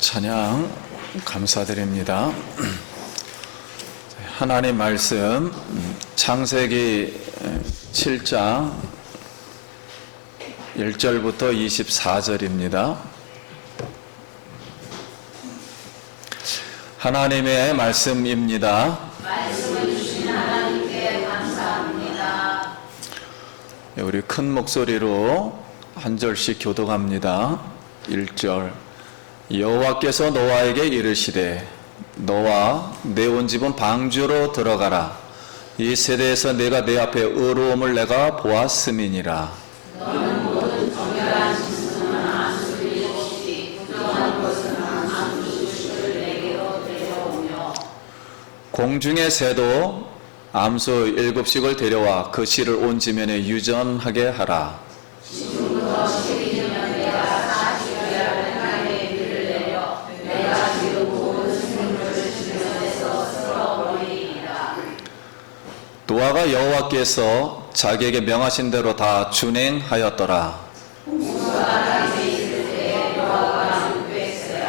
찬양 감사드립니다. 하나님 말씀 창세기 7장 1절부터 24절입니다. 하나님의 말씀입니다. 말씀을 주신 하나님께 감사합니다. 우리 큰 목소리로 한 절씩 교독합니다. 1절 여호와께서 노아에게 이르시되 너와 내 온 집은 방주로 들어가라. 이 세대에서 내가 내 앞에 의로움을 내가 보았음이니라. 너는 모든 정결한 짐승은 암수 일곱씩 부정한 것은 암수 90을 내게로 데려오며 공중의 새도 암수 7씩을 데려와 그 씨를 온 지면에 유전하게 하라. 지금부터 12년 내가 40여야를 땅에 비를 내려 내가 지금 모든 생물을 주변에서 쓸어버리리이다. 노아가 여호와께서 자기에게 명하신 대로 다 준행하였더라. 홍수가 땅에 있을 때에 노아가 600세라.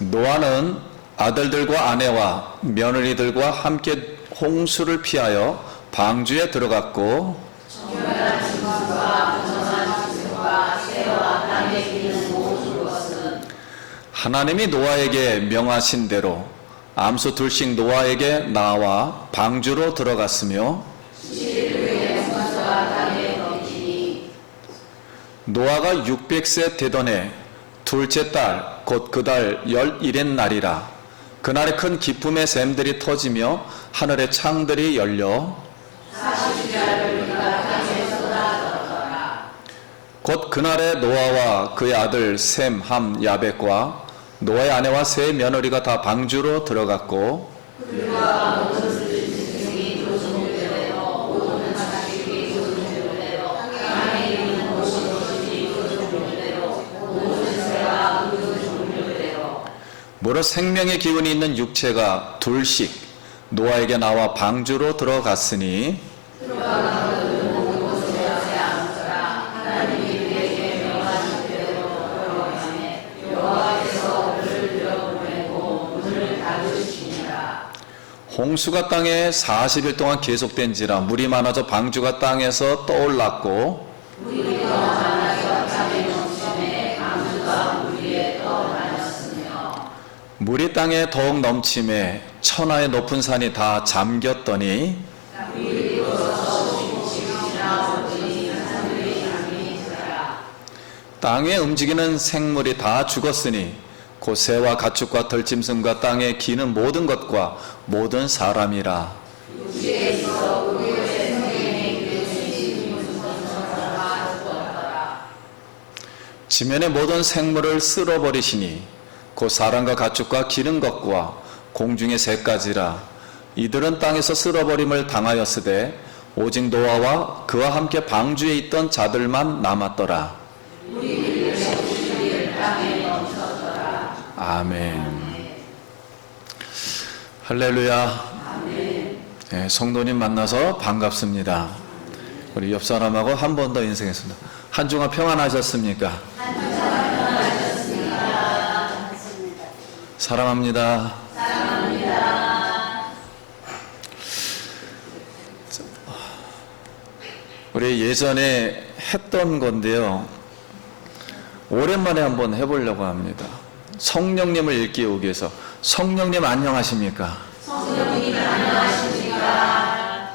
노아는 아들들과 아내와 며느리들과 함께 홍수를 피하여 방주에 들어갔고 정결한 짐승과 부정한 짐승과 새와 땅에 기는 모든 것은 하나님이 노아에게 명하신 대로 암수 둘씩 노아에게 나와 방주로 들어갔으며 노아가 600세 되던 해 둘째 달 곧 그 달 11의 날이라. 그날에 큰 기쁨의 샘들이 터지며 하늘의 창들이 열려 곧 그날에 노아와 그의 아들 셈, 함, 야벳과 노아의 아내와 세 며느리가 다 방주로 들어갔고 무릇 생명의 기운이 있는 육체가 둘씩 노아에게 나와 방주로 들어갔으니 홍수가 땅에 40일 동안 계속된지라 물이 많아져 방주가 땅에서 떠올랐고 물이 땅에 더욱 넘침에 천하의 높은 산이 다 잠겼더니 땅에 움직이는 생물이 다 죽었으니 곧 새와 가축과 들짐승과 땅에 기는 모든 것과 모든 사람이라. 지면의 모든 생물을 쓸어버리시니 곧 사람과 가축과 기는 것과 공중의 새까지라. 이들은 땅에서 쓸어버림을 당하였으되 오직 노아와 그와 함께 방주에 있던 자들만 남았더라. 아멘. 할렐루야. 네, 성도님 만나서 반갑습니다. 우리 옆 사람하고 한 번 더 인사했습니다. 한 주간 평안하셨습니까? 사랑합니다. 우리 예전에 했던 건데요. 오랜만에 한번 해보려고 합니다. 성령님을 일깨우기 위해서. 성령님 안녕하십니까? 성령님 안녕하십니까?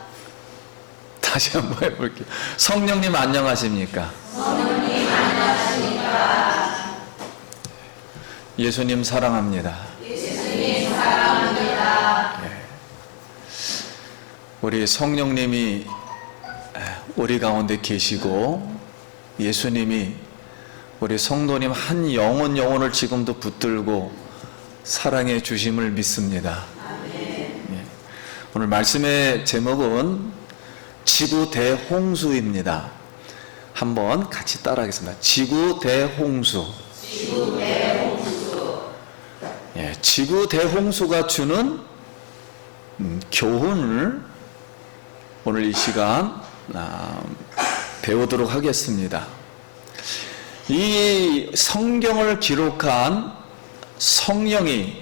다시 한번 해볼게요. 성령님 안녕하십니까? 성령님 안녕하십니까? 예수님 사랑합니다. 예수님 사랑합니다. 우리 성령님이 우리 가운데 계시고 예수님이 우리 성도님 한 영혼을 지금도 붙들고 사랑해 주심을 믿습니다. 오늘 말씀의 제목은 지구 대홍수입니다. 한번 같이 따라하겠습니다. 지구 대홍수. 지구 대홍수. 지구 대홍수가 주는 교훈을 오늘 이 시간 배우도록 하겠습니다. 이 성경을 기록한 성령이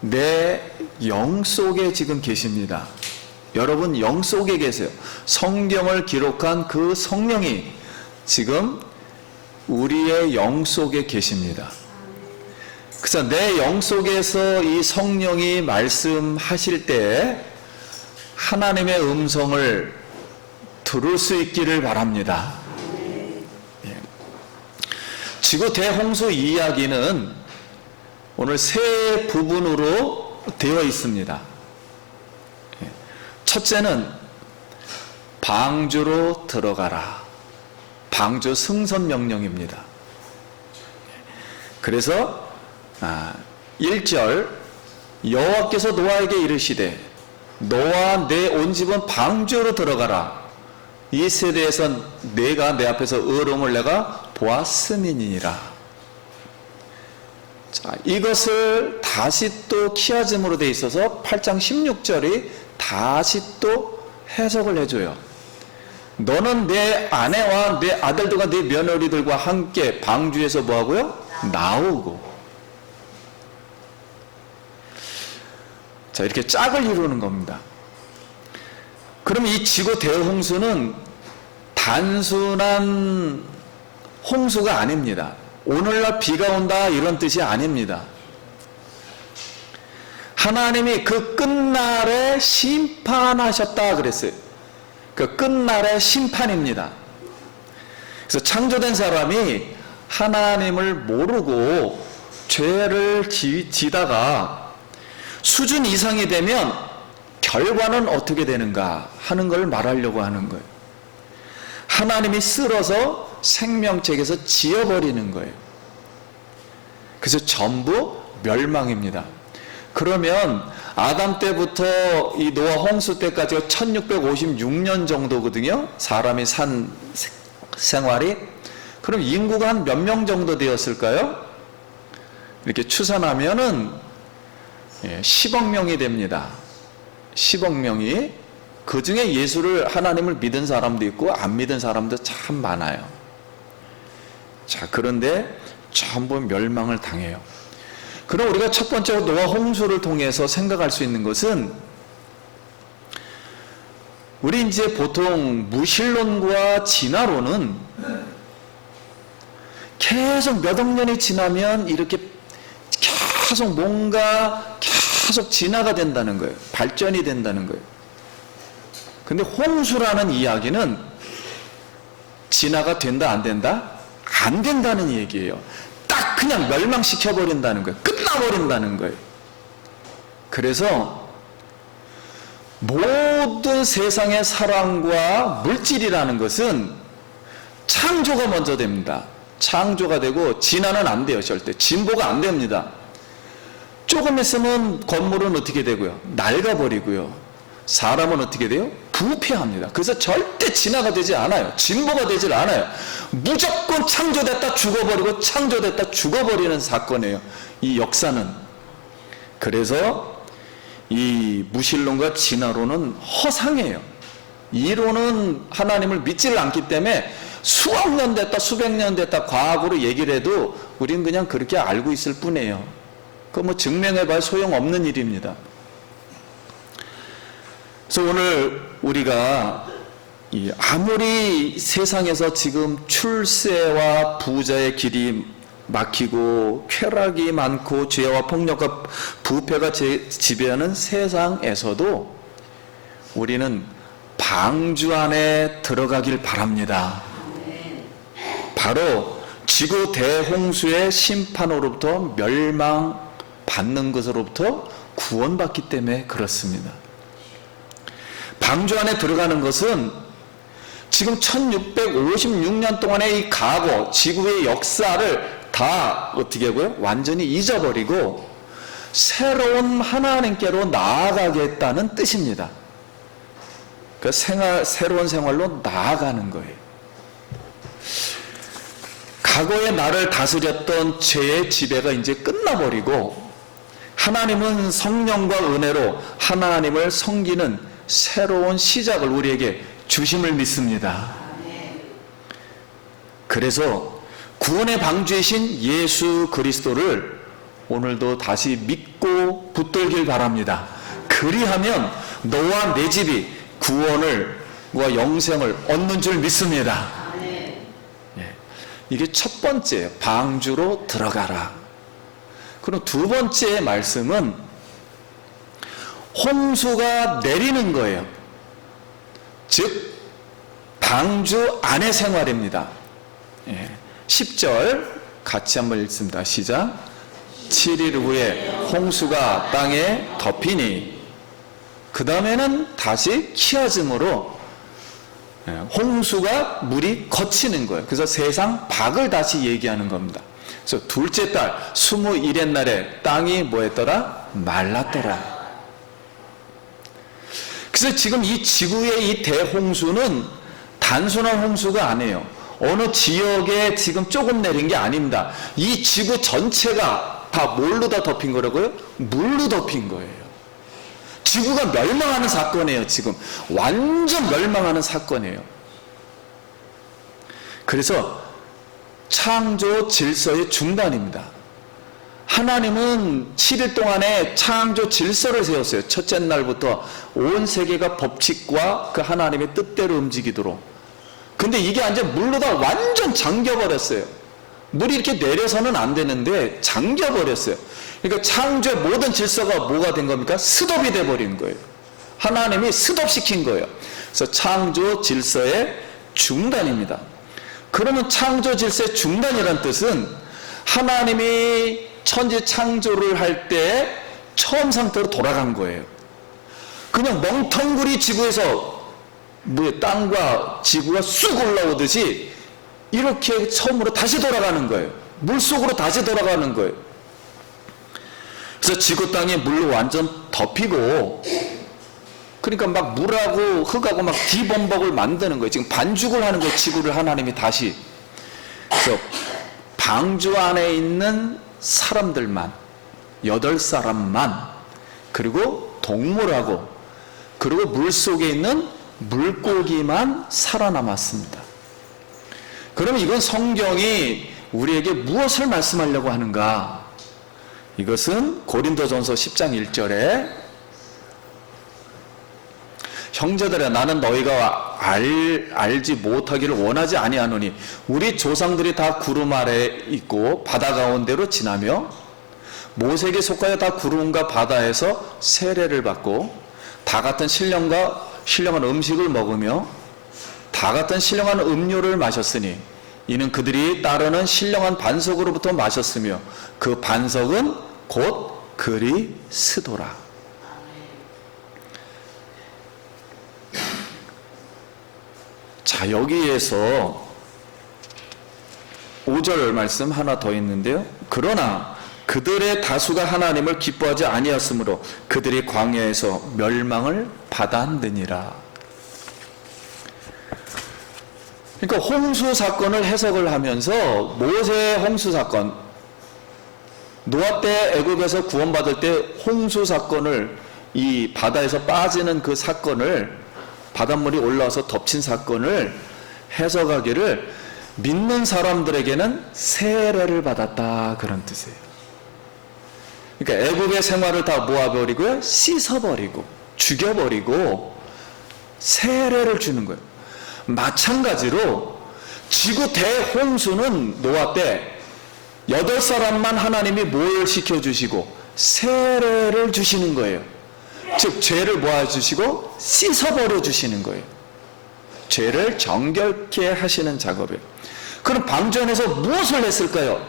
내 영 속에 지금 계십니다. 여러분 영 속에 계세요. 성경을 기록한 그 성령이 지금 우리의 영 속에 계십니다. 그래서 내 영 속에서 이 성령이 말씀하실 때 하나님의 음성을 들을 수 있기를 바랍니다. 예. 지구 대홍수 이야기는 오늘 세 부분으로 되어 있습니다. 예. 첫째는 방주로 들어가라. 방주 승선 명령입니다. 그래서 1절 여호와께서 노아에게 이르시되 너와 내 온 집은 방주로 들어가라. 이 세대에선 내가 내 앞에서 의로움을 내가 보았음이니라. 자, 이것을 다시 또 키아즘으로 되어 있어서 8장 16절이 다시 또 해석을 해줘요. 너는 내 아내와 내 아들들과 내 며느리들과 함께 방주에서 뭐하고요? 나오고. 자, 이렇게 짝을 이루는 겁니다. 그럼 이 지구 대홍수는 단순한 홍수가 아닙니다. 오늘날 비가 온다 이런 뜻이 아닙니다. 하나님이 그 끝날에 심판하셨다 그랬어요. 그 끝날의 심판입니다. 그래서 창조된 사람이 하나님을 모르고 죄를 지다가 수준 이상이 되면 결과는 어떻게 되는가 하는 걸 말하려고 하는 거예요. 하나님이 쓸어서 생명책에서 지어버리는 거예요. 그래서 전부 멸망입니다. 그러면 아담 때부터 이 노아 홍수 때까지가 1656년 정도거든요. 사람이 산 생활이. 그럼 인구가 한 몇 명 정도 되었을까요? 이렇게 추산하면은 10억 명이 됩니다. 10억 명이. 그 중에 예수를 하나님을 믿은 사람도 있고 안 믿은 사람도 참 많아요. 자, 그런데 전부 멸망을 당해요. 그럼 우리가 첫 번째로 노아 홍수를 통해서 생각할 수 있는 것은 우리 이제 보통 무신론과 진화론은 계속 몇 억 년이 지나면 이렇게 계속 뭔가 계속 진화가 된다는 거예요. 발전이 된다는 거예요. 근데 홍수라는 이야기는 진화가 된다 안 된다? 안 된다는 얘기예요. 딱 그냥 멸망시켜버린다는 거예요. 끝나버린다는 거예요. 그래서 모든 세상의 사랑과 물질이라는 것은 창조가 먼저 됩니다. 창조가 되고 진화는 안 돼요. 절대 진보가 안 됩니다. 조금 있으면 건물은 어떻게 되고요? 낡아버리고요. 사람은 어떻게 돼요? 부패합니다. 그래서 절대 진화가 되지 않아요. 진보가 되질 않아요. 무조건 창조됐다 죽어버리고 창조됐다 죽어버리는 사건이에요. 이 역사는. 그래서 이 무신론과 진화론은 허상이에요. 이론은 하나님을 믿지를 않기 때문에 수억 년 됐다 수백 년 됐다 과학으로 얘기를 해도 우린 그냥 그렇게 알고 있을 뿐이에요. 그거 뭐 증명해봐야 소용없는 일입니다. 그래서 오늘 우리가 아무리 세상에서 지금 출세와 부자의 길이 막히고 쾌락이 많고 죄와 폭력과 부패가 지배하는 세상에서도 우리는 방주 안에 들어가길 바랍니다. 바로 지구 대홍수의 심판으로부터 멸망받는 것으로부터 구원받기 때문에 그렇습니다. 방주 안에 들어가는 것은 지금 1656년 동안의 이 과거, 지구의 역사를 다 어떻게 하고요? 완전히 잊어버리고 새로운 하나님께로 나아가겠다는 뜻입니다. 그 새로운 생활로 나아가는 거예요. 과거에 나를 다스렸던 죄의 지배가 이제 끝나버리고 하나님은 성령과 은혜로 하나님을 섬기는 새로운 시작을 우리에게 주심을 믿습니다. 그래서 구원의 방주이신 예수 그리스도를 오늘도 다시 믿고 붙들길 바랍니다. 그리하면 너와 내 집이 구원을 와 영생을 얻는 줄 믿습니다. 예. 이게 첫 번째, 방주로 들어가라. 그럼 두 번째 말씀은 홍수가 내리는 거예요. 즉 방주 안의 생활입니다. 예. 10절 같이 한번 읽습니다. 시작. 7일 후에 홍수가 땅에 덮이니, 그 다음에는 다시 키아즘으로 홍수가 물이 거치는 거예요. 그래서 세상 박을 다시 얘기하는 겁니다. 그래서 둘째 달 21의 날에 땅이 뭐했더라? 말랐더라. 그래서 지금 이 지구의 이 대홍수는 단순한 홍수가 아니에요. 어느 지역에 지금 조금 내린 게 아닙니다. 이 지구 전체가 다 뭘로 다 덮인 거라고요? 물로 덮인 거예요. 지구가 멸망하는 사건이에요. 지금 완전 멸망하는 사건이에요. 그래서 창조 질서의 중단입니다. 하나님은 7일 동안에 창조 질서를 세웠어요. 첫째 날부터 온 세계가 법칙과 그 하나님의 뜻대로 움직이도록. 근데 이게 완전 물로 다 완전 잠겨버렸어요. 물이 이렇게 내려서는 안 되는데 잠겨버렸어요. 그러니까 창조의 모든 질서가 뭐가 된 겁니까? 스톱이 돼버린 거예요. 하나님이 스톱시킨 거예요. 그래서 창조 질서의 중단입니다. 그러면 창조 질서의 중단이라는 뜻은 하나님이 천지 창조를 할 때 처음 상태로 돌아간 거예요. 그냥 멍텅구리 지구에서 땅과 지구가 쑥 올라오듯이 이렇게 처음으로 다시 돌아가는 거예요. 물속으로 다시 돌아가는 거예요. 그래서 지구 땅이 물로 완전 덮이고, 그러니까 막 물하고 흙하고 막 디범벅을 만드는 거예요. 지금 반죽을 하는 거예요. 지구를 하나님이 다시. 그래서 방주 안에 있는 사람들만, 8사람만, 그리고 동물하고, 그리고 물속에 있는 물고기만 살아남았습니다. 그러면 이건 성경이 우리에게 무엇을 말씀하려고 하는가? 이것은 고린도전서 10장 1절에 형제들아, 나는 너희가 알지 못하기를 원하지 아니하노니 우리 조상들이 다 구름 아래 있고 바다 가운데로 지나며 모세에게 속하여 다 구름과 바다에서 세례를 받고 다 같은 신령한 음식을 먹으며 다 같은 신령한 음료를 마셨으니 이는 그들이 따르는 신령한 반석으로부터 마셨으며 그 반석은 곧 그리스도라. 자, 여기에서 5절 말씀 하나 더 있는데요. 그러나 그들의 다수가 하나님을 기뻐하지 아니하였으므로 그들이 광야에서 멸망을 받았느니라. 그러니까 홍수 사건을 해석을 하면서 모세의 홍수 사건, 노아 때 애굽에서 구원받을 때 홍수 사건을, 이 바다에서 빠지는 그 사건을, 바닷물이 올라와서 덮친 사건을 해석하기를 믿는 사람들에게는 세례를 받았다, 그런 뜻이에요. 그러니까 애굽의 생활을 다 모아버리고요, 씻어버리고 죽여버리고 세례를 주는 거예요. 마찬가지로 지구 대홍수는 노아 때 8사람만 하나님이 뭘 시켜주시고 세례를 주시는 거예요. 즉 죄를 모아주시고 씻어버려 주시는 거예요. 죄를 정결케 하시는 작업이에요. 그럼 방주 안에서 무엇을 했을까요?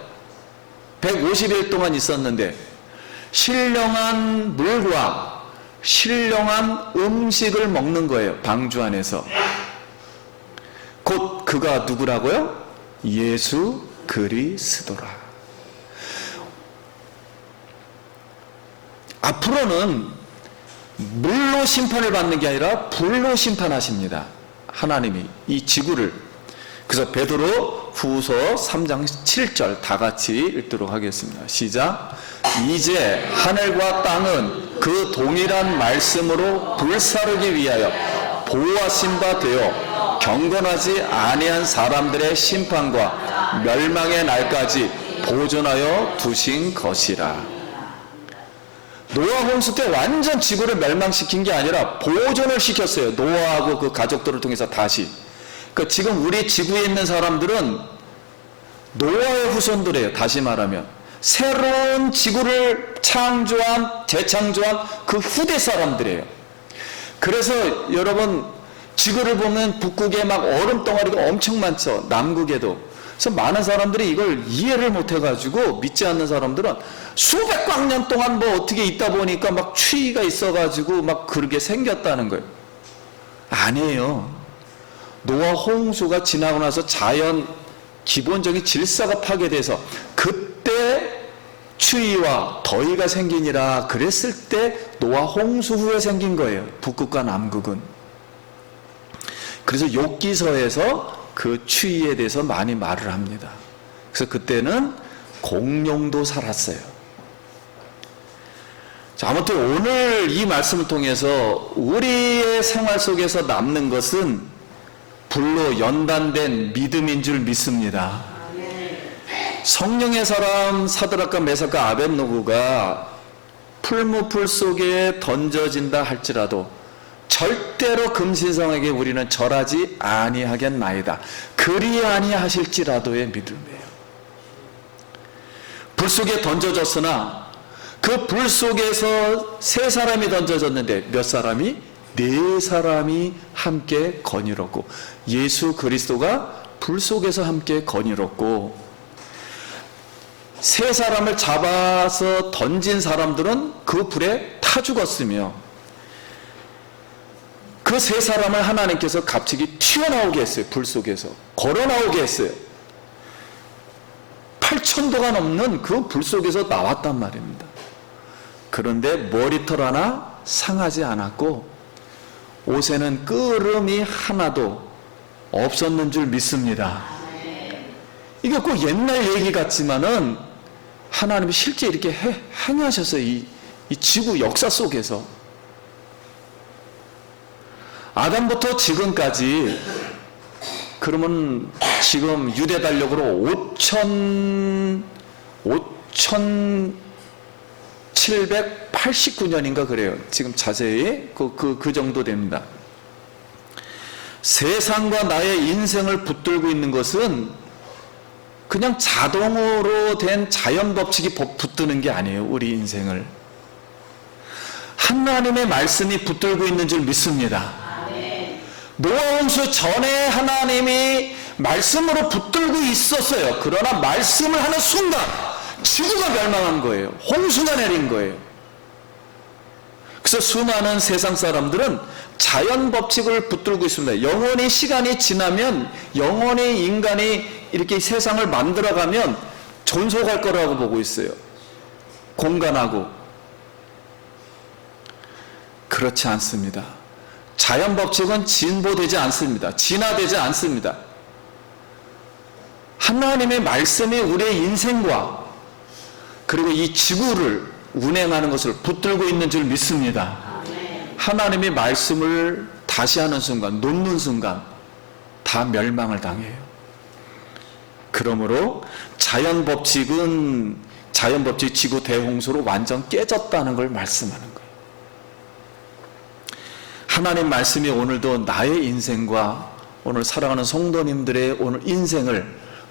150일 동안 있었는데 신령한 물과 신령한 음식을 먹는 거예요. 방주 안에서. 곧 그가 누구라고요? 예수 그리스도라. 앞으로는 물로 심판을 받는 게 아니라 불로 심판하십니다. 하나님이 이 지구를. 그래서 베드로 후서 3장 7절 다 같이 읽도록 하겠습니다. 시작. 이제 하늘과 땅은 그 동일한 말씀으로 불사르기 위하여 보호하신 바 되어 경건하지 아니한 사람들의 심판과 멸망의 날까지 보존하여 두신 것이라. 노아 홍수 때 완전 지구를 멸망시킨 게 아니라 보존을 시켰어요. 노아하고 그 가족들을 통해서 다시. 그러니까 지금 우리 지구에 있는 사람들은 노아의 후손들이에요. 다시 말하면 새로운 지구를 재창조한 그 후대 사람들이에요. 그래서 여러분 지구를 보면 북극에 막 얼음 덩어리가 엄청 많죠. 남극에도. 그래서 많은 사람들이 이걸 이해를 못 해가지고 믿지 않는 사람들은 수백 광년 동안 뭐 어떻게 있다 보니까 막 추위가 있어가지고 막 그렇게 생겼다는 거예요. 아니에요. 노아 홍수가 지나고 나서 자연 기본적인 질서가 파괴돼서 그때 추위와 더위가 생기니라 그랬을 때 노아 홍수 후에 생긴 거예요. 북극과 남극은. 그래서 욥기서에서 그 추위에 대해서 많이 말을 합니다. 그래서 그때는 공룡도 살았어요. 자, 아무튼 오늘 이 말씀을 통해서 우리의 생활 속에서 남는 것은 불로 연단된 믿음인 줄 믿습니다. 성령의 사람 사드락과 메삭과 아벳노고가 풀무풀 속에 던져진다 할지라도 절대로 금신성에게 우리는 절하지 아니하겠나이다. 그리 아니하실지라도의 믿음이에요. 불 속에 던져졌으나 그 불 속에서 세 사람이 던져졌는데 몇 사람이? 네 사람이 함께 거닐었고 예수 그리스도가 불 속에서 함께 거닐었고 세 사람을 잡아서 던진 사람들은 그 불에 타 죽었으며 그 세 사람을 하나님께서 갑자기 튀어나오게 했어요. 불 속에서 걸어 나오게 했어요. 8,000도가 넘는 그 불 속에서 나왔단 말입니다. 그런데 머리털 하나 상하지 않았고 옷에는 끄름이 하나도 없었는 줄 믿습니다. 이게 꼭 옛날 얘기 같지만은 하나님이 실제 이렇게 행하셨어요. 이 지구 역사 속에서. 아담부터 지금까지 그러면 지금 유대 달력으로 5,789년인가 그래요. 지금 자세히 그 정도 됩니다. 세상과 나의 인생을 붙들고 있는 것은 그냥 자동으로 된 자연 법칙이 붙드는 게 아니에요. 우리 인생을. 하나님의 말씀이 붙들고 있는 줄 믿습니다. 노아 홍수 전에 하나님이 말씀으로 붙들고 있었어요. 그러나 말씀을 하는 순간 지구가 멸망한 거예요. 홍수가 내린 거예요. 그래서 수많은 세상 사람들은 자연 법칙을 붙들고 있습니다. 영원히 시간이 지나면 영원히 인간이 이렇게 세상을 만들어가면 존속할 거라고 보고 있어요. 공간하고. 그렇지 않습니다. 자연 법칙은 진보되지 않습니다. 진화되지 않습니다. 하나님의 말씀이 우리의 인생과 그리고 이 지구를 운행하는 것을 붙들고 있는 줄 믿습니다. 하나님의 말씀을 다시 하는 순간, 놓는 순간 다 멸망을 당해요. 그러므로 자연 법칙 지구 대홍수로 완전 깨졌다는 걸 말씀하는 거예요. 하나님 말씀이 오늘도 나의 인생과 오늘 사랑하는 성도님들의 오늘 인생을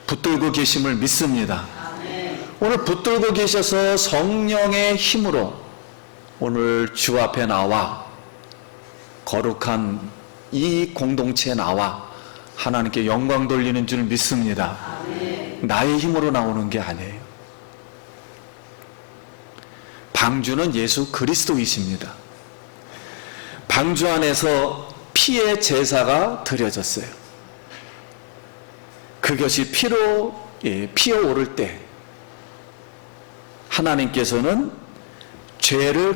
붙들고 계심을 믿습니다. 오늘 붙들고 계셔서 성령의 힘으로 오늘 주 앞에 나와 거룩한 이 공동체에 나와 하나님께 영광 돌리는 줄 믿습니다. 나의 힘으로 나오는 게 아니에요. 방주는 예수 그리스도이십니다. 방주 안에서 피의 제사가 드려졌어요. 그것이 피어오를 때 하나님께서는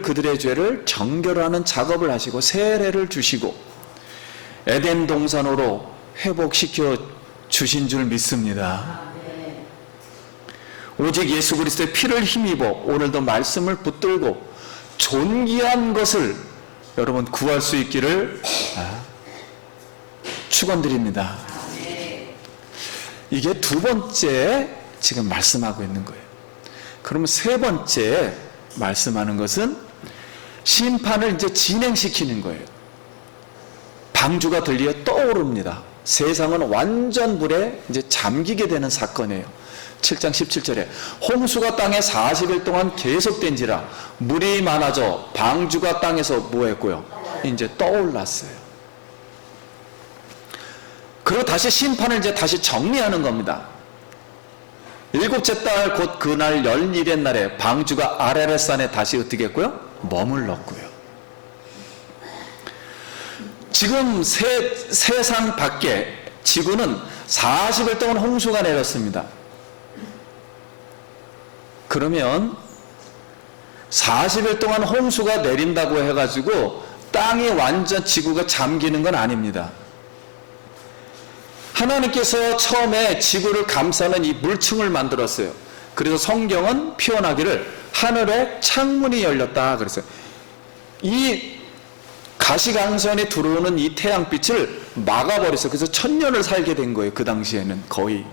그들의 죄를 정결하는 작업을 하시고 세례를 주시고 에덴 동산으로 회복시켜 주신 줄 믿습니다. 오직 예수 그리스도의 피를 힘입어 오늘도 말씀을 붙들고 존귀한 것을 여러분 구할 수 있기를 축원드립니다. 이게 두 번째 지금 말씀하고 있는 거예요. 그러면 세 번째 말씀하는 것은 심판을 이제 진행시키는 거예요. 방주가 들리어 떠오릅니다. 세상은 완전 물에 이제 잠기게 되는 사건이에요. 7장 17절에 홍수가 땅에 40일 동안 계속된지라 물이 많아져 방주가 땅에서 뭐했고요? 이제 떠올랐어요. 그리고 다시 심판을 이제 다시 정리하는 겁니다. 일곱째 달 곧 그날 열일의 날에 방주가 아라랏산에 다시 어떻게 했고요? 머물렀고요. 지금 세상 밖에 지구는 40일 동안 홍수가 내렸습니다. 그러면 40일 동안 홍수가 내린다고 해가지고 땅이 완전 지구가 잠기는 건 아닙니다. 하나님께서 처음에 지구를 감싸는 이 물층을 만들었어요. 그래서 성경은 표현하기를 하늘에 창문이 열렸다 그랬어요. 이 가시광선이 들어오는 이 태양빛을 막아버렸어요. 그래서 1000년을 살게 된 거예요. 그 당시에는 거의.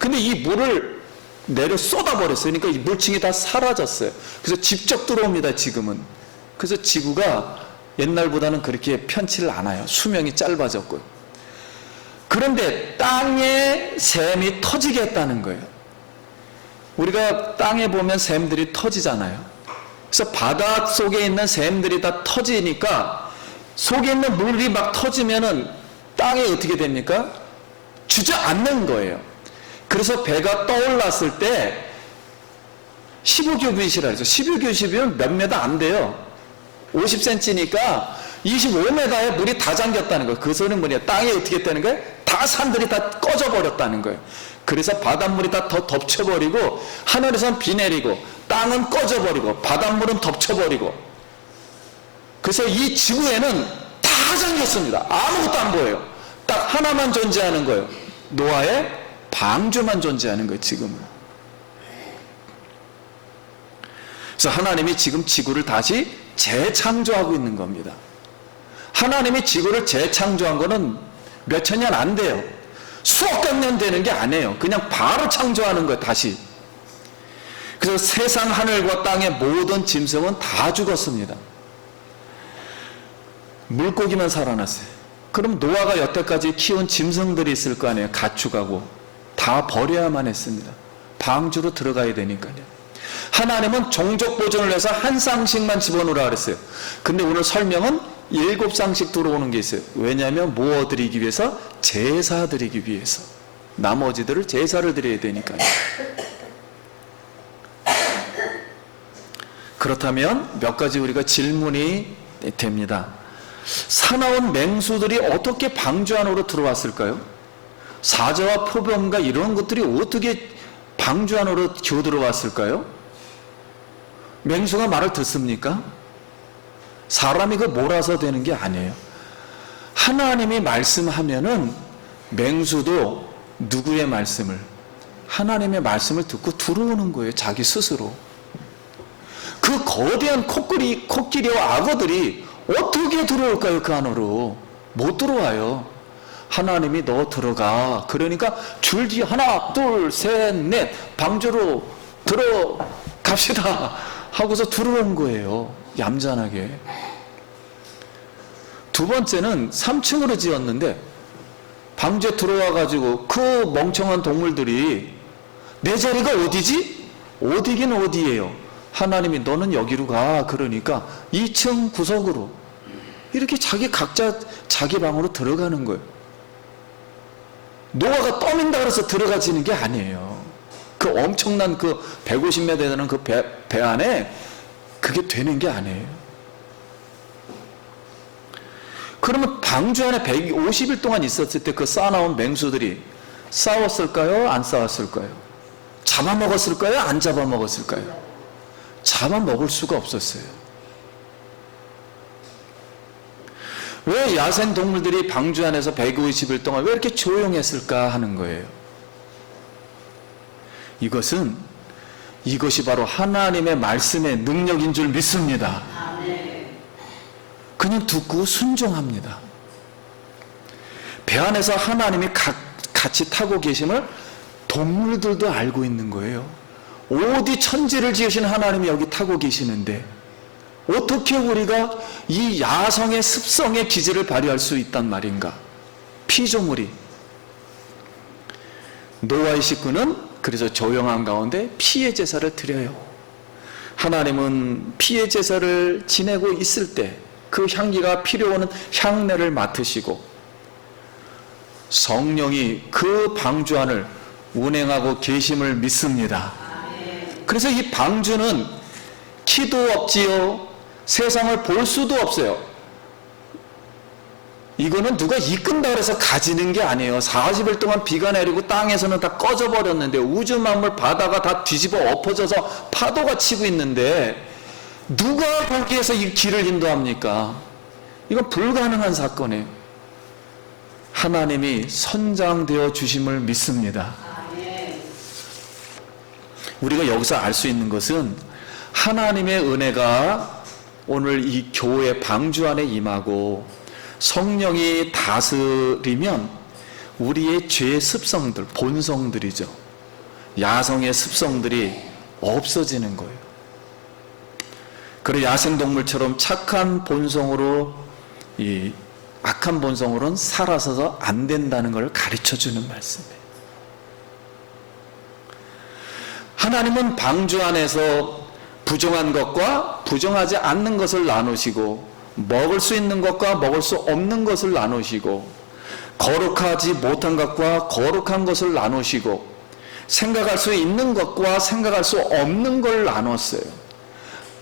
근데 이 물을 내려 쏟아버렸어요. 그러니까 이 물층이 다 사라졌어요. 그래서 직접 들어옵니다. 지금은. 그래서 지구가 옛날보다는 그렇게 편치를 않아요. 수명이 짧아졌고요. 그런데 땅에 샘이 터지게 했다는 거예요. 우리가 땅에 보면 샘들이 터지잖아요. 그래서 바다 속에 있는 샘들이 다 터지니까 속에 있는 물이 막 터지면은 땅에 어떻게 됩니까? 주저앉는 거예요. 그래서 배가 떠올랐을 때 15규빗이라 해서 15규빗이면 몇 메다 안 돼요. 50cm니까 25m에 물이 다 잠겼다는 거예요. 그 소리는 뭐냐? 땅이 어떻게 했다는 거예요? 다 산들이 다 꺼져버렸다는 거예요. 그래서 바닷물이 다 덮쳐버리고 하늘에선 비 내리고 땅은 꺼져버리고 바닷물은 덮쳐버리고 그래서 이 지구에는 다 잠겼습니다. 아무것도 안 보여요. 딱 하나만 존재하는 거예요. 노아의 방주만 존재하는 거예요. 지금은. 그래서 하나님이 지금 지구를 다시 재창조하고 있는 겁니다. 하나님이 지구를 재창조한 거는 몇천 년 안 돼요. 수억만 년 되는 게 아니에요. 그냥 바로 창조하는 거예요. 다시. 그래서 세상 하늘과 땅의 모든 짐승은 다 죽었습니다. 물고기만 살아났어요. 그럼 노아가 여태까지 키운 짐승들이 있을 거 아니에요. 가축하고 다 버려야만 했습니다. 방주로 들어가야 되니까요. 하나님은 종족 보존을 해서 한 쌍씩만 집어넣으라 그랬어요. 근데 오늘 설명은 7쌍씩 들어오는 게 있어요. 왜냐하면 뭐 드리기 위해서? 제사 드리기 위해서. 나머지들을 제사를 드려야 되니까요. 그렇다면 몇 가지 우리가 질문이 됩니다. 사나운 맹수들이 어떻게 방주 안으로 들어왔을까요? 사자와 표범과 이런 것들이 어떻게 방주 안으로 기어들어왔을까요? 맹수가 말을 듣습니까? 사람이 그 몰아서 되는 게 아니에요. 하나님이 말씀하면은 맹수도 누구의 말씀을? 하나님의 말씀을 듣고 들어오는 거예요. 자기 스스로. 그 거대한 코끼리와 악어들이 어떻게 들어올까요? 그 안으로. 못 들어와요. 하나님이 너 들어가. 그러니까 줄지 하나, 둘, 셋, 넷 방주로 들어갑시다 하고서 들어온 거예요. 얌전하게. 두 번째는 3층으로 지었는데 방주에 들어와가지고 그 멍청한 동물들이 내 자리가 어디지? 어디긴 어디예요. 하나님이 너는 여기로 가. 그러니까 2층 구석으로 이렇게 각자 자기 방으로 들어가는 거예요. 노아가 떠민다 그래서 들어가지는 게 아니에요. 그 엄청난 그 150m 되는 그 배 안에 그게 되는 게 아니에요. 그러면 방주 안에 150일 동안 있었을 때 그 쌓아놓은 맹수들이 싸웠을까요? 안 싸웠을까요? 잡아먹었을까요? 안 잡아먹었을까요? 잡아먹을 수가 없었어요. 왜 야생동물들이 방주 안에서 150일 동안 왜 이렇게 조용했을까 하는 거예요. 이것이 바로 하나님의 말씀의 능력인 줄 믿습니다. 그냥 듣고 순종합니다. 배 안에서 하나님이 같이 타고 계심을 동물들도 알고 있는 거예요. 어디 천지를 지으신 하나님이 여기 타고 계시는데 어떻게 우리가 이 야성의 습성의 기질을 발휘할 수 있단 말인가? 피조물이. 노아의 식구는 그래서 조용한 가운데 피의 제사를 드려요. 하나님은 피의 제사를 지내고 있을 때 그 향기가 필요하는 향내를 맡으시고 성령이 그 방주 안을 운행하고 계심을 믿습니다. 그래서 이 방주는 키도 없지요. 세상을 볼 수도 없어요. 이거는 누가 이끈다 그래서 가지는 게 아니에요. 40일 동안 비가 내리고 땅에서는 다 꺼져버렸는데 우주 만물 바다가 다 뒤집어 엎어져서 파도가 치고 있는데 누가 거기에서 이 길을 인도합니까? 이건 불가능한 사건이에요. 하나님이 선장되어 주심을 믿습니다. 우리가 여기서 알 수 있는 것은 하나님의 은혜가 오늘 이 교회 방주 안에 임하고 성령이 다스리면 우리의 죄의 습성들, 본성들이죠. 야성의 습성들이 없어지는 거예요. 그리고 야생동물처럼 착한 본성으로 이 악한 본성으로는 살아서서 안 된다는 걸 가르쳐주는 말씀이에요. 하나님은 방주 안에서 부정한 것과 부정하지 않는 것을 나누시고 먹을 수 있는 것과 먹을 수 없는 것을 나누시고 거룩하지 못한 것과 거룩한 것을 나누시고 생각할 수 있는 것과 생각할 수 없는 걸 나눴어요.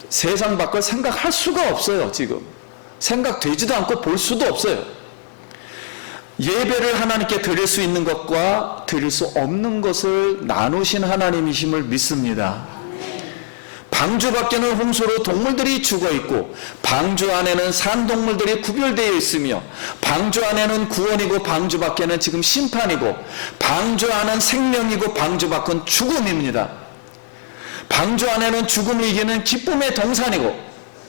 세상 밖을 생각할 수가 없어요. 지금 생각되지도 않고 볼 수도 없어요. 예배를 하나님께 드릴 수 있는 것과 드릴 수 없는 것을 나누신 하나님이심을 믿습니다. 방주 밖에는 홍수로 동물들이 죽어있고 방주 안에는 산동물들이 구별되어 있으며 방주 안에는 구원이고 방주 밖에는 지금 심판이고 방주 안은 생명이고 방주 밖은 죽음입니다. 방주 안에는 죽음을 이기는 기쁨의 동산이고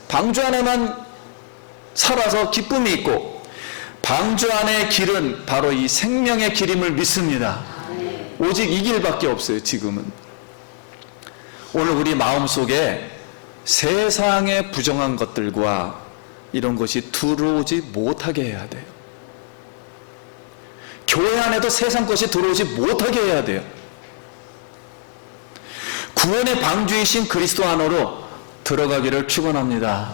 방주 안에만 살아서 기쁨이 있고 방주 안의 길은 바로 이 생명의 길임을 믿습니다. 오직 이 길밖에 없어요. 지금은 오늘 우리 마음속에 세상의 부정한 것들과 이런 것이 들어오지 못하게 해야 돼요. 교회 안에도 세상 것이 들어오지 못하게 해야 돼요. 구원의 방주이신 그리스도 안으로 들어가기를 축원합니다.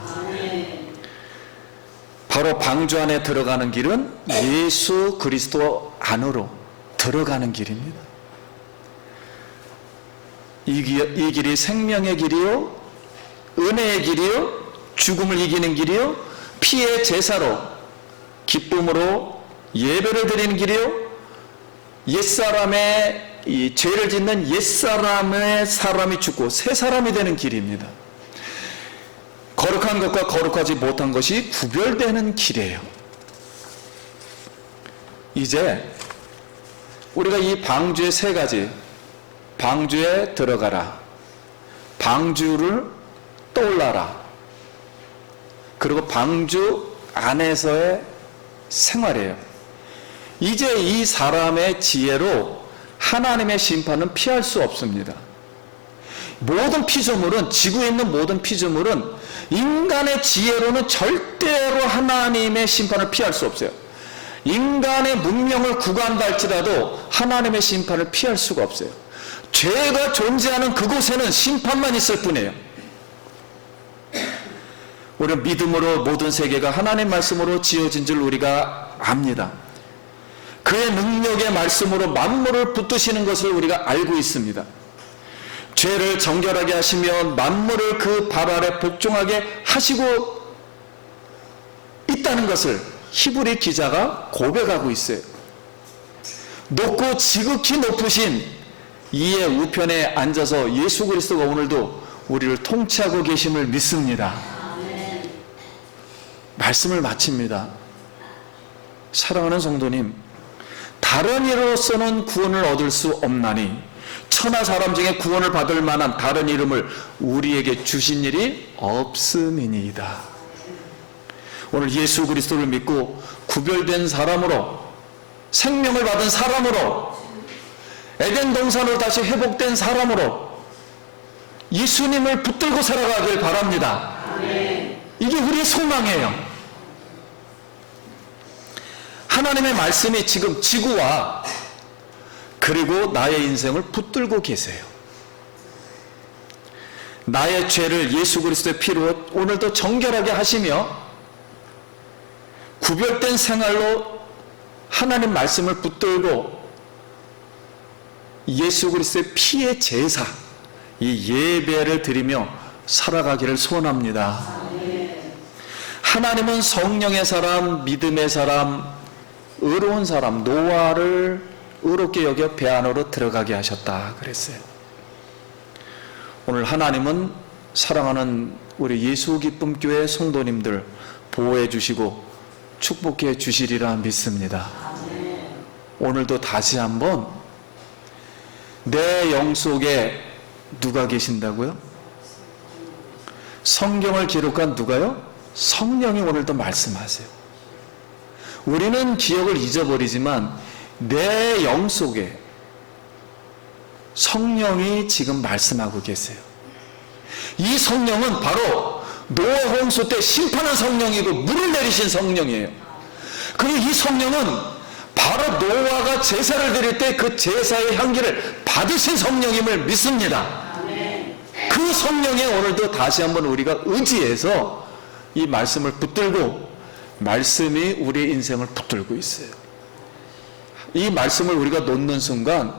바로 방주 안에 들어가는 길은 예수 그리스도 안으로 들어가는 길입니다. 이 길이 생명의 길이요, 은혜의 길이요, 죽음을 이기는 길이요, 피의 제사로 기쁨으로 예배를 드리는 길이요, 옛사람의 이 죄를 짓는 옛사람의 사람이 죽고 새 사람이 되는 길입니다. 거룩한 것과 거룩하지 못한 것이 구별되는 길이에요. 이제 우리가 이 방주의 세 가지, 방주에 들어가라, 방주를 떠올라라, 그리고 방주 안에서의 생활이에요. 이제 이 사람의 지혜로 하나님의 심판은 피할 수 없습니다. 모든 피조물은, 지구에 있는 모든 피조물은 인간의 지혜로는 절대로 하나님의 심판을 피할 수 없어요. 인간의 문명을 구간다 할지라도 하나님의 심판을 피할 수가 없어요. 죄가 존재하는 그곳에는 심판만 있을 뿐이에요. 우리는 믿음으로 모든 세계가 하나님 말씀으로 지어진 줄 우리가 압니다. 그의 능력의 말씀으로 만물을 붙드시는 것을 우리가 알고 있습니다. 죄를 정결하게 하시면 만물을 그 발 아래 복종하게 하시고 있다는 것을 히브리 기자가 고백하고 있어요. 높고 지극히 높으신 이의 우편에 앉아서 예수 그리스도가 오늘도 우리를 통치하고 계심을 믿습니다. 말씀을 마칩니다. 사랑하는 성도님, 다른 이로서는 구원을 얻을 수 없나니 천하 사람 중에 구원을 받을 만한 다른 이름을 우리에게 주신 일이 없음이니이다. 오늘 예수 그리스도를 믿고 구별된 사람으로, 생명을 받은 사람으로 에덴 동산으로 다시 회복된 사람으로 예수님을 붙들고 살아가길 바랍니다. 이게 우리의 소망이에요. 하나님의 말씀이 지금 지구와 그리고 나의 인생을 붙들고 계세요. 나의 죄를 예수 그리스도의 피로 오늘도 정결하게 하시며 구별된 생활로 하나님 말씀을 붙들고 예수 그리스도의 피의 제사, 이 예배를 드리며 살아가기를 소원합니다. 하나님은 성령의 사람, 믿음의 사람, 의로운 사람, 노아를 의롭게 여겨 배 안으로 들어가게 하셨다 그랬어요. 오늘 하나님은 사랑하는 우리 예수 기쁨 교회 성도님들 보호해 주시고 축복해 주시리라 믿습니다. 오늘도 다시 한번 내 영 속에 누가 계신다고요? 성경을 기록한 누가요? 성령이 오늘도 말씀하세요. 우리는 기억을 잊어버리지만 내 영 속에 성령이 지금 말씀하고 계세요. 이 성령은 바로 노아 홍수 때 심판한 성령이고 물을 내리신 성령이에요. 그리고 이 성령은 바로 노아가 제사를 드릴 때 그 제사의 향기를 받으신 성령임을 믿습니다. 그 성령에 오늘도 다시 한번 우리가 의지해서 이 말씀을 붙들고 말씀이 우리의 인생을 붙들고 있어요. 이 말씀을 우리가 놓는 순간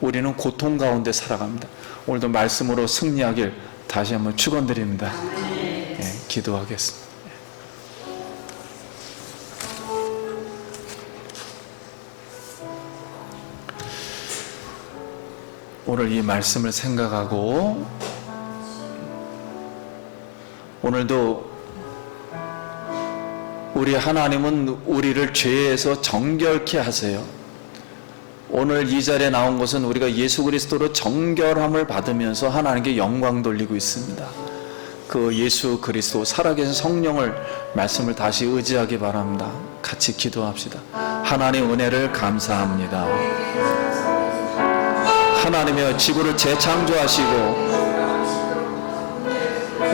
우리는 고통 가운데 살아갑니다. 오늘도 말씀으로 승리하길 다시 한번 축원드립니다. 네, 기도하겠습니다. 오늘 이 말씀을 생각하고 오늘도 우리 하나님은 우리를 죄에서 정결케 하세요. 오늘 이 자리에 나온 것은 우리가 예수 그리스도로 정결함을 받으면서 하나님께 영광 돌리고 있습니다. 그 예수 그리스도 살아계신 성령을 말씀을 다시 의지하기 바랍니다. 같이 기도합시다. 하나님 은혜를 감사합니다. 하나님이여 지구를 재창조하시고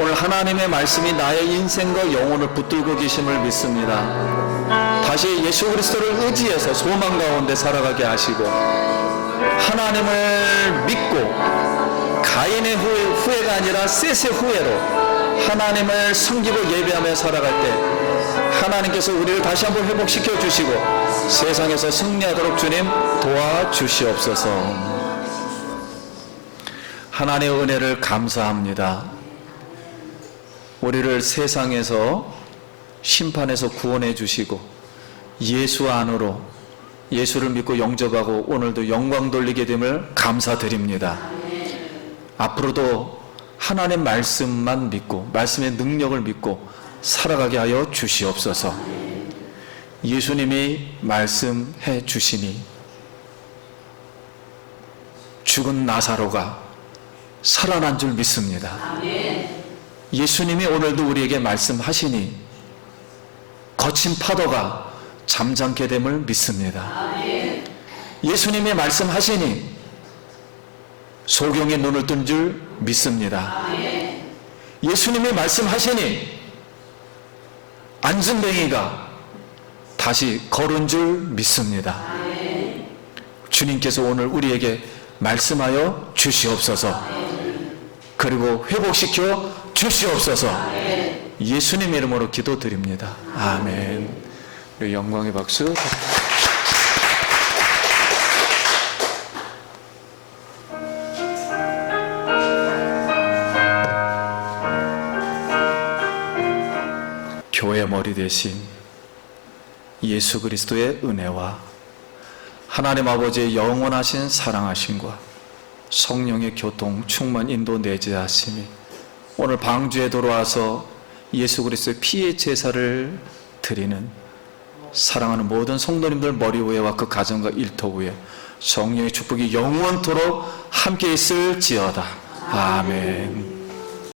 오늘 하나님의 말씀이 나의 인생과 영혼을 붙들고 계심을 믿습니다. 다시 예수 그리스도를 의지해서 소망 가운데 살아가게 하시고 하나님을 믿고 가인의 후회가 아니라 셋의 후회로 하나님을 섬기고 예배하며 살아갈 때 하나님께서 우리를 다시 한번 회복시켜 주시고 세상에서 승리하도록 주님 도와주시옵소서. 하나님의 은혜를 감사합니다. 우리를 세상에서 심판에서 구원해 주시고 예수 안으로 예수를 믿고 영접하고 오늘도 영광 돌리게 됨을 감사드립니다. 앞으로도 하나님 말씀만 믿고 말씀의 능력을 믿고 살아가게 하여 주시옵소서. 예수님이 말씀해 주시니 죽은 나사로가 살아난 줄 믿습니다. 예수님이 오늘도 우리에게 말씀하시니 거친 파도가 잠잠게 됨을 믿습니다. 예수님이 말씀하시니 소경의 눈을 뜬 줄 믿습니다. 예수님이 말씀하시니 안진뱅이가 다시 걸은 줄 믿습니다. 주님께서 오늘 우리에게 말씀하여 주시옵소서. 그리고 회복시켜 주시옵소서. 예수님 이름으로 기도드립니다. 아멘. 영광의 박수. 교회 머리 대신 예수 그리스도의 은혜와 하나님 아버지의 영원하신 사랑하심과 성령의 교통, 충만, 인도, 내재하심이 오늘 방주에 돌아와서 예수 그리스도의 피의 제사를 드리는 사랑하는 모든 성도님들 머리 위에와 그 가정과 일터 위에 성령의 축복이 영원토록 함께 있을지어다. 아멘.